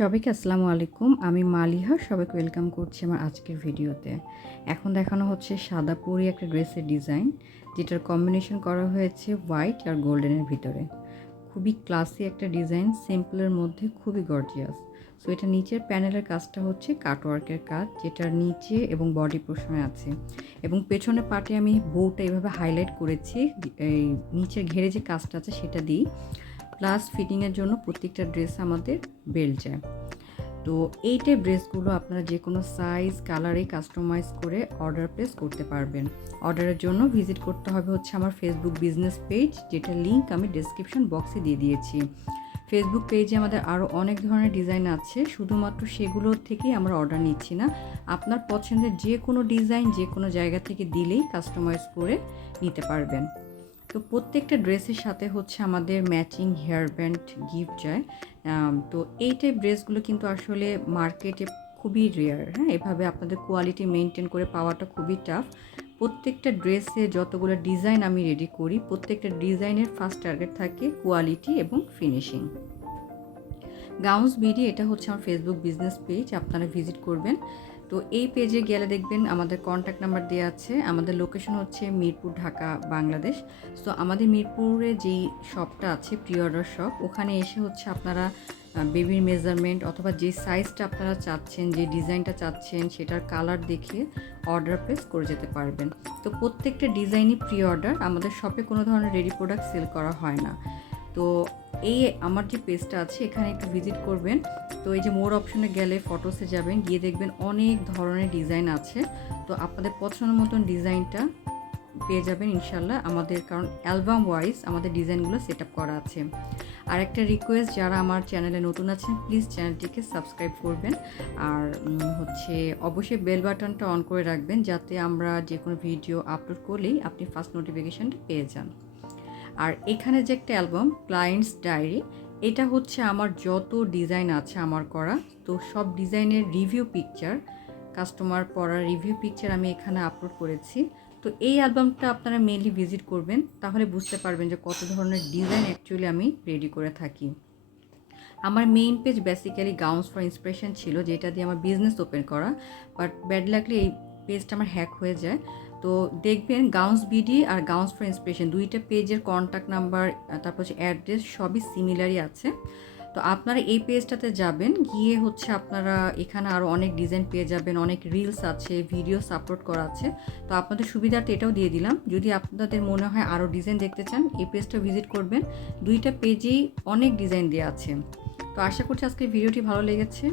সবাইকে আসসালামু আলাইকুম। আমি মালিহা, সবাইকে ওয়েলকাম করছি আমার আজকের ভিডিওতে। এখন দেখানো হচ্ছে সাদা পরি একটা ড্রেসের ডিজাইন, যেটার কম্বিনেশন করা হয়েছে হোয়াইট আর গোল্ডেনের ভিতরে। খুবই ক্লাসি একটা ডিজাইন, সিম্পলের মধ্যে খুবই গর্জিয়াস। সো এটা নিচের প্যানেলের কাজটা হচ্ছে কাটওয়ার্কের কাজ, যেটার নিচে এবং বডি পোর্শনে আছে, এবং পেছনের পার্টে আমি বউটা এভাবে হাইলাইট করেছি এই নিচের ঘেরে যে কাজটা আছে সেটা দিই। প্লাস ফিটিংয়ের জন্য প্রত্যেকটা ড্রেস আমাদের বেল্ট যায়। তো এই টাইপ ড্রেসগুলো আপনারা যে কোনো সাইজ কালারে কাস্টমাইজ করে অর্ডার প্লেস করতে পারবেন। অর্ডারের জন্য ভিজিট করতে হবে হচ্ছে আমার ফেসবুক বিজনেস পেজ, যেটা লিঙ্ক আমি ডেসক্রিপশন বক্সে দিয়ে দিয়েছি। ফেসবুক পেজে আমাদের আরও অনেক ধরনের ডিজাইন আছে, শুধুমাত্র সেগুলোর থেকেই আমরা অর্ডার নিচ্ছি না। আপনার পছন্দের যে কোনো ডিজাইন যে কোনো জায়গা থেকে দিলেই কাস্টমাইজ করে নিতে পারবেন। তো প্রত্যেকটা ড্রেসের সাথে হচ্ছে আমাদের ম্যাচিং হেয়ার ব্যান্ড গিফট যায়। তো এই টাইপ ড্রেসগুলো কিন্তু আসলে মার্কেটে খুবই রেয়ার। হ্যাঁ, এভাবে আপনাদের কোয়ালিটি মেনটেন করে পাওয়াটা খুবই টাফ। প্রত্যেকটা ড্রেসে যতগুলো ডিজাইন আমি রেডি করি, প্রত্যেকটা ডিজাইনের ফার্স্ট টার্গেট থাকে কোয়ালিটি এবং ফিনিশিং। গাউন্স বিডি, এটা হচ্ছে আমার ফেসবুক বিজনেস পেজ, আপনারা ভিজিট করবেন। তো এই পেজে গেলে দেখবেন আমাদের কন্ট্যাক্ট নাম্বার দেওয়া আছে। আমাদের লোকেশন হচ্ছে মিরপুর, ঢাকা, বাংলাদেশ। সো আমাদের মিরপুরে যেই শপটা আছে প্রি অর্ডার শপ, ওখানে এসে হচ্ছে আপনারা বেবির মেজারমেন্ট অথবা যে সাইজটা আপনারা চাচ্ছেন, যে ডিজাইনটা চাচ্ছেন, সেটার কালার দেখে অর্ডার প্লেস করে যেতে পারবেন। তো প্রত্যেকটা ডিজাইনই প্রি অর্ডার, আমাদের শপে কোনো ধরনের রেডি প্রোডাক্ট সেল করা হয় না। তো এই আমার যে পেজটা আছে এখানে একটু ভিজিট করবেন। তো এই যে মোর অপশনে গেলে ফটোসে যাবেন, গিয়ে দেখবেন অনেক ধরনের ডিজাইন আছে। তো আপনাদের পছন্দ মতন ডিজাইনটা পেয়ে যাবেন ইনশাল্লাহ আমাদের, কারণ অ্যালবাম ওয়াইজ আমাদের ডিজাইনগুলো সেট আপ করা আছে। আর একটা রিকোয়েস্ট, যারা আমার চ্যানেলে নতুন আছেন প্লিজ চ্যানেলটিকে সাবস্ক্রাইব করবেন। আর হচ্ছে অবশ্যই বেল বাটনটা অন করে রাখবেন, যাতে আমরা যে কোনো ভিডিও আপলোড করলেই আপনি ফার্স্ট নোটিফিকেশানটা পেয়ে যান। আর এখানে যে একটা অ্যালবাম ক্লায়েন্টস ডায়েরি, এটা হচ্ছে আমার যত ডিজাইন আছে আমার করা, তো সব ডিজাইনের রিভিউ পিকচার, কাস্টমার পড়া রিভিউ পিকচার আমি এখানে আপলোড করেছি। তো এই অ্যালবামটা আপনারা মেনলি ভিজিট করবেন, তাহলে বুঝতে পারবেন যে কত ধরনের ডিজাইন অ্যাকচুয়ালি আমি রেডি করে থাকি। আমার main page basically gowns for inspiration ছিল, যেটা দিয়ে আমার বিজনেস ওপেন করা, বাট ব্যাড লাকলি এই পেজটা আমার হ্যাক হয়ে যায়। তো দেখবেন গাউন্স বিডি আর গাউন্স ফর ইন্সপিরেশন দুইটা পেজের কন্ট্যাক্ট নাম্বার, তারপর হচ্ছে অ্যাড্রেস সবই সিমিলারই আছে। তো আপনারা এই পেজটাতে যাবেন, গিয়ে হচ্ছে আপনারা এখানে আরও অনেক ডিজাইন পেয়ে যাবেন, অনেক রিলস আছে, ভিডিওস আপলোড করা আছে। তো আপনাদের সুবিধার্থে এটাও দিয়ে দিলাম, যদি আপনাদের মনে হয় আরও ডিজাইন দেখতে চান এই পেজটা ভিজিট করবেন। দুইটা পেজেই অনেক ডিজাইন দেওয়া আছে। তো আশা করছি আজকের ভিডিওটি ভালো লেগেছে।